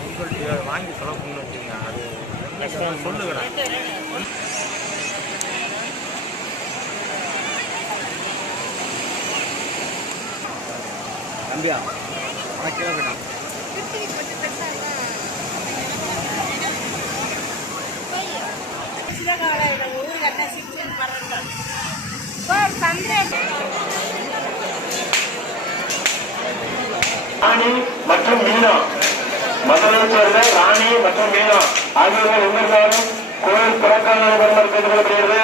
உங்கள்கிட்ட வாங்கி சொல்லணும்னு வச்சுங்க அது சொல்லுங்கண்ணா தம்பியா ஆனால் கிலோ வேணா மற்றும் மீனா. மதுரை ராணி மற்றும் மீனா ஆகியோர்கள் இருந்திருந்தாலும் கோயில் திறக்காத நபர்கள் கேட்டுக்கொள்ளப்படுகிறது.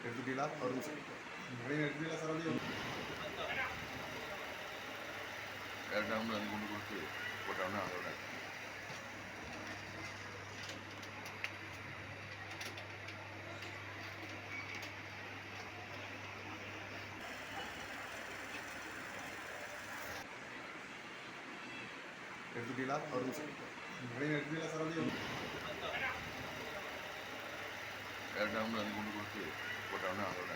எடுத்துட்டீங்களா? ஒரு நிமிஷம் நிறைய எடுத்துட்டீங்களா சார் வந்து இரண்டாம் அது கொண்டு கொடுத்து போட்டோம்னா அதோட எடுத்துட்டீங்களா ஒரு நிமிஷம் நிறைய எடுத்துட்டீங்களா சார் வந்து இரண்டாம் அது கொண்டு கொடுத்து போட்டோம்னா அதோட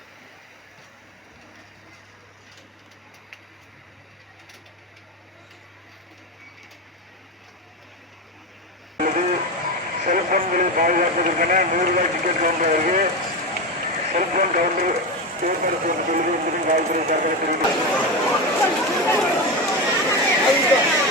செல்போன்களை பாதுகாப்பதற்கான நூறு ரூபாய் டிக்கெட் கவுண்டர் செல்போன் கவுண்டர் ஏற்பாடு செய்யப்பட்டுள்ளது என்பதை காவல்துறை சார்பாக தெரிவித்துள்ளது